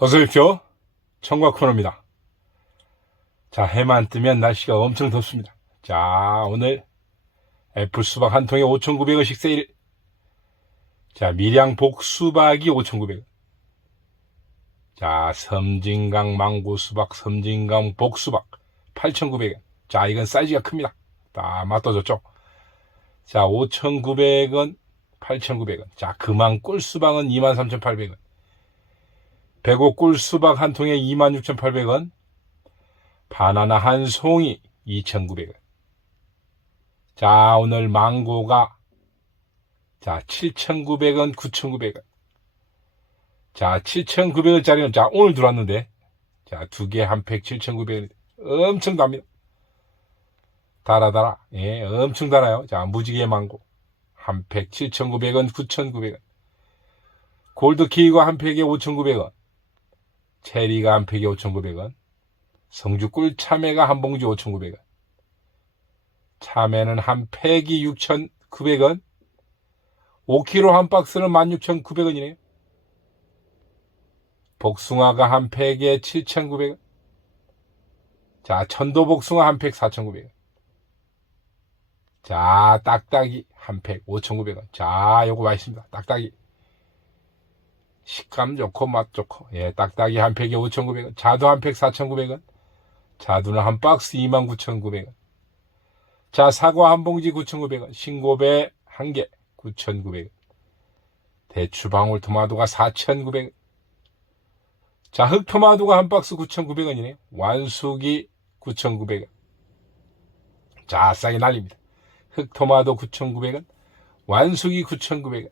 어서 오십시오. 청과 코너입니다. 자, 해만 뜨면 날씨가 엄청 덥습니다. 자, 오늘 애플 수박 한 통에 5,900원씩 세일. 자, 밀양 복수박이 5,900원. 자, 섬진강 망고 수박, 섬진강 복수박 8,900원. 자, 이건 사이즈가 큽니다. 다 맛도졌죠? 자, 5,900원, 8,900원. 자, 금왕 꿀수박은 23,800원. 배고 꿀수박 한 통에 26,800원. 바나나 한 송이 2,900원. 자, 오늘 망고가 자, 7,900원, 9,900원. 자, 7,900원짜리는 자, 오늘 들어왔는데 자, 두 개 한 팩 7,900원. 엄청 답니다. 달아달아. 예, 엄청 달아요. 자, 무지개 망고. 한 팩 7,900원, 9,900원. 골드 키위가 한 팩에 5,900원. 체리가 한 팩에 5,900원. 성주 꿀 참외가 한 봉지 5,900원. 참외는 한 팩이 6,900원. 5kg 한 박스는 16,900원이네요. 복숭아가 한 팩에 7,900원. 자, 천도 복숭아 한 팩 4,900원. 자, 딱딱이 한 팩 5,900원. 자, 요거 맛있습니다. 딱딱이. 식감 좋고 맛 좋고. 예, 딱딱이 한 팩에 5,900원. 자두 한 팩 4,900원. 자두는 한 박스 29,900원. 자, 사과 한 봉지 9,900원. 신고배 한 개 9,900원. 대추 방울토마토가 4,900원. 자, 흑토마토가 한 박스 9,900원이네요. 완숙이 9,900원. 자, 싸게 날립니다. 흑토마토 9,900원. 완숙이 9,900원.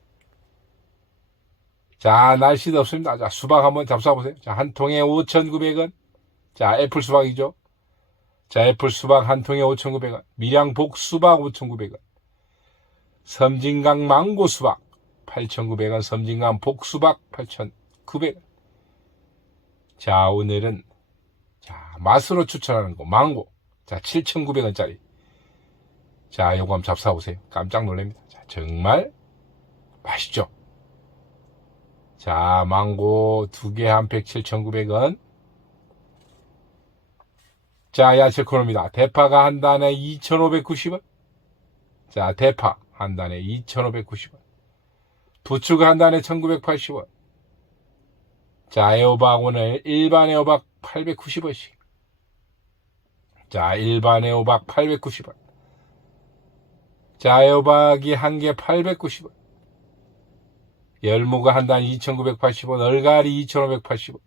자, 날씨 덥습니다. 자, 수박 한번 잡숴보세요. 자, 한 통에 5,900원. 자, 애플 수박이죠. 자, 애플 수박 한 통에 5,900원. 밀양 복수박 5,900원. 섬진강 망고 수박 8,900원. 섬진강 복수박 8,900원. 자, 오늘은 자, 맛으로 추천하는 거 망고. 자, 7,900원짜리. 자, 요거 한번 잡숴보세요. 깜짝 놀랍니다. 자, 정말 맛있죠? 자, 망고 두 개한팩 7,900원. 자, 야채 코너입니다. 대파가 한 단에 2,590원. 자, 대파 한 단에 2,590원. 부추가 한 단에 1,980원. 자, 애호박 오늘 일반 애호박 890원씩. 자, 일반 애호박 890원. 자, 애호박이 한 개 890원. 열무가 한 단 2,980원, 얼갈이 2,580원,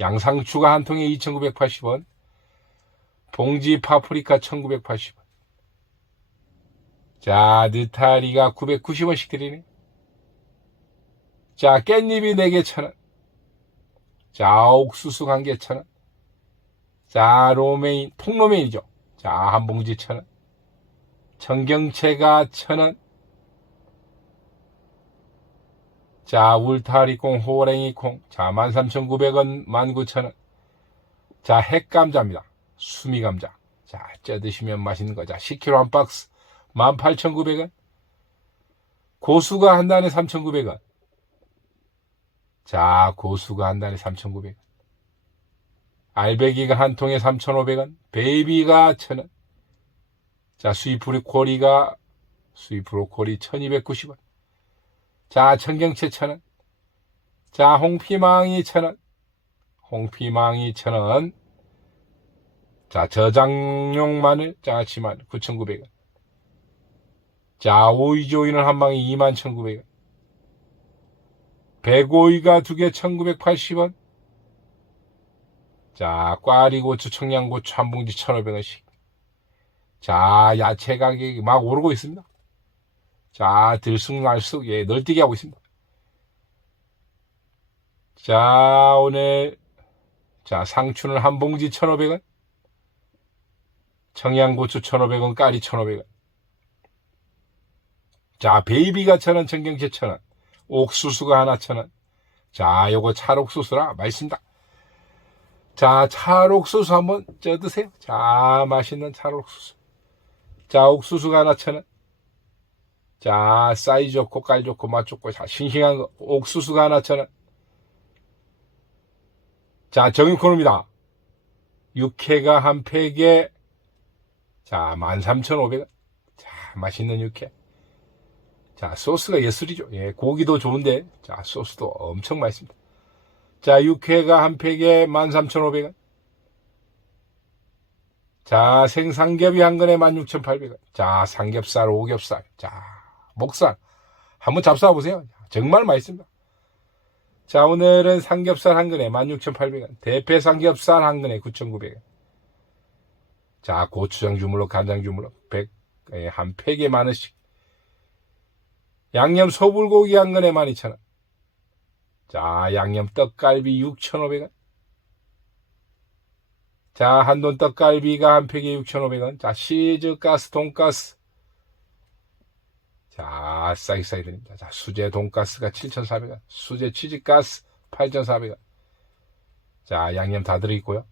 양상추가 한 통에 2,980원, 봉지 파프리카 1,980원. 자, 느타리가 990원씩 드리네. 자, 깻잎이 4개 1,000원. 자, 옥수수 한개 1,000원. 자, 로메인, 통로메인이죠. 자, 한 봉지 1,000원. 청경채가 1,000원. 자, 울타리콩, 호랭이콩. 자, 13,900원, 19,000원. 자, 핵감자입니다. 수미감자. 자, 쪄 드시면 맛있는 거. 자, 10kg 한 박스, 18,900원. 고수가 한 단에 3,900원. 자, 고수가 한 단에 3,900원. 알배기가 한 통에 3,500원. 베이비가 1,000원. 자, 수입 브로콜리가, 수입 브로콜리 1,290원. 자, 청경채 천 원. 자, 홍피망이 천 원. 홍피망이 천 원. 자, 저장용 마늘, 장아찌 마늘 9,900원. 자, 오이조이는 한 방에 21,900원. 백오이가 두 개 1,980원. 자, 꽈리고추, 청양고추 한 봉지 1,500원씩. 자, 야채 가격이 막 오르고 있습니다. 자, 들쑥날쑥, 예, 널뛰기 하고 있습니다. 자, 오늘, 자, 상추는 한 봉지 1,500원. 청양고추 1,500원, 까리 1,500원. 자, 베이비가 1,000원, 청경채 1,000원. 옥수수가 하나 1,000원. 자, 요거 찰옥수수라 맛있습니다. 자, 찰옥수수 한번 쪄 드세요. 자, 맛있는 찰옥수수. 자, 옥수수가 하나 1,000원. 자, 사이즈 좋고, 깔 좋고, 맛 좋고, 자, 싱싱한 거, 옥수수가 하나 천 원. 자, 정육코너입니다. 육회가 한 팩에, 자, 13,500원. 자, 맛있는 육회. 자, 소스가 예술이죠. 예, 고기도 좋은데, 자, 소스도 엄청 맛있습니다. 자, 육회가 한 팩에 13,500원. 자, 생삼겹이 한 근에 16,800원. 자, 삼겹살, 오겹살. 자, 목살. 한번 잡숴 보세요. 정말 맛있습니다. 자, 오늘은 삼겹살 한 근에 16,800원. 대패 삼겹살 한 근에 9,900원. 자, 고추장 주물럭, 간장 주물럭, 100, 예, 한 팩에 만 원씩. 양념 소불고기 한 근에 12,000원. 자, 양념 떡갈비 6,500원. 자, 한돈 떡갈비가 한 팩에 6,500원. 자, 시즈 가스, 돈가스. 자, 싸게 싸게 드립니다. 자, 수제 돈가스가 7,400원. 수제 치즈가스 8,400원. 자, 양념 다 들어있고요.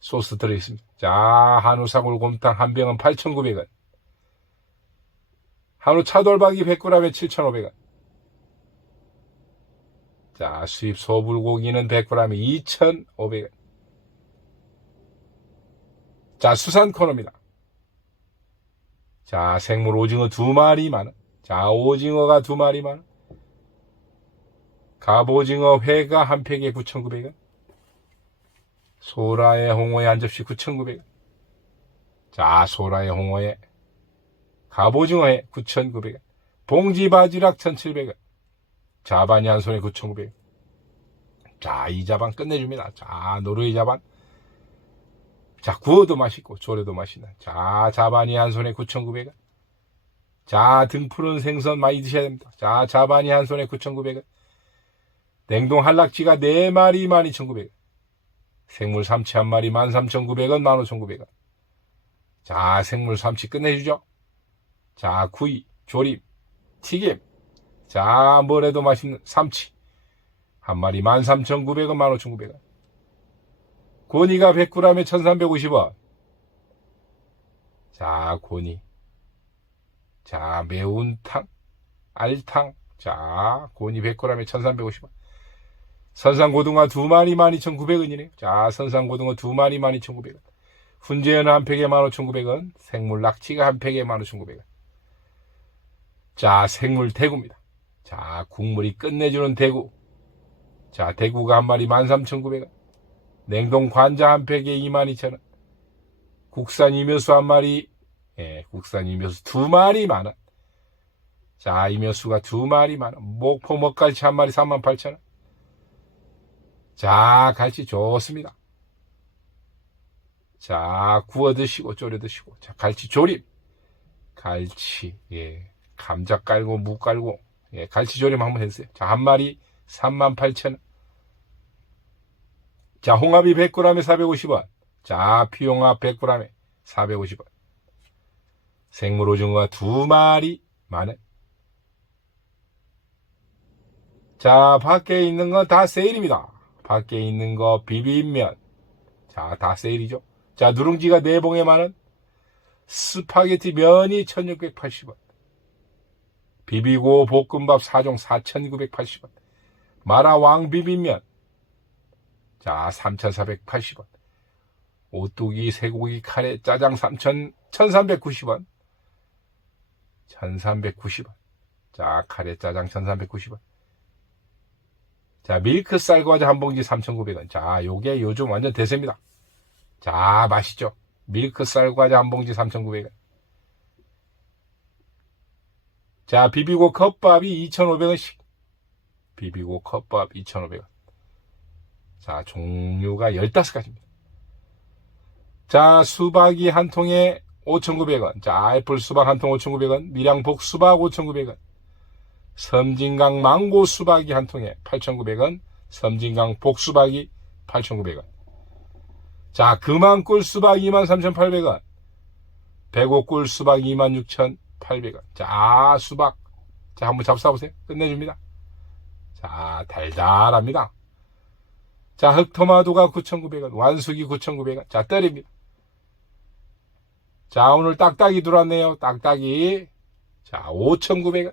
소스 들어있습니다. 자, 한우 사골 곰탕 한 병은 8,900원. 한우 차돌박이 100g에 7,500원. 자, 수입 소불고기는 100g에 2,500원. 자, 수산 코너입니다. 자, 생물 오징어 두 마리 만 원. 자, 오징어가 두 마리 만 원. 갑오징어 회가 한 팩에 9,900원. 소라의 홍어에 한 접시 9,900원. 자, 소라의 홍어에 갑오징어에 9,900원. 봉지 바지락 1,700원. 자반이 한 손에 9,900원. 자, 이 자반 끝내줍니다. 자, 노르웨이 자반. 자, 구워도 맛있고, 조려도 맛있는. 자, 자반이 한 손에 9,900원. 자, 등 푸른 생선 많이 드셔야 됩니다. 자, 자반이 한 손에 9,900원. 냉동 한락지가 4마리 12,900원. 생물 삼치 한 마리 13,900원, 15,900원. 자, 생물 삼치 끝내주죠. 자, 구이, 조림, 튀김. 자, 뭐래도 맛있는 삼치. 한 마리 13,900원, 15,900원. 고니가 100g에 1,350원. 자, 고니. 자, 매운탕, 알탕. 자, 고니 100g에 1,350원. 선상고등어 두 마리 12,900원이네요. 자, 선상고등어 두 마리 12,900원. 훈제연 한 팩에 15,900원. 생물 낙지가 한 팩에 15,900원. 자, 생물 대구입니다. 자, 국물이 끝내주는 대구. 자, 대구가 한 마리 13,900원. 냉동 관자 한 팩에 22,000원. 국산 이묘수 한 마리, 예, 국산 이묘수 두 마리 만 원. 자, 이묘수가 두 마리 만 원. 목포 먹갈치 한 마리 38,000원. 자, 갈치 좋습니다. 자, 구워 드시고 졸여 드시고. 자, 갈치 조림. 갈치, 예. 감자 깔고 무 깔고. 예, 갈치 조림 한번 해주세요. 자, 한 마리 38,000원. 자, 홍합이 100g에 450원. 자, 피용합 100g에 450원. 생물 오징어가 두 마리 만원. 자, 밖에 있는 건 다 세일입니다. 밖에 있는 거 비빔면. 자, 다 세일이죠. 자, 누룽지가 네 봉에 만원. 스파게티 면이 1680원. 비비고 볶음밥 4종 4980원. 마라 왕 비빔면. 자, 3,480원. 오뚜기, 쇠고기, 카레, 짜장 3,000, 1,390원. 1,390원. 자, 카레, 짜장 1,390원. 자, 밀크 쌀과자 한 봉지 3,900원. 자, 요게 요즘 완전 대세입니다. 자, 맛있죠? 밀크 쌀과자 한 봉지 3,900원. 자, 비비고 컵밥이 2,500원씩. 비비고 컵밥 2,500원. 자, 종류가 15가지입니다. 자, 수박이 한 통에 5,900원. 자, 애플 수박 한 통 5,900원. 밀양복 수박 5,900원. 섬진강 망고 수박이 한 통에 8,900원. 섬진강 복수박이 8,900원. 자, 금왕꿀 수박 23,800원. 백오꿀 수박 26,800원. 자, 수박. 자, 한번 잡숴보세요. 끝내줍니다. 자, 달달합니다. 자, 흑토마토가 9,900원. 완숙이 9,900원. 자, 떨입니다. 자, 오늘 딱딱이 들어왔네요. 딱딱이. 자, 5,900원.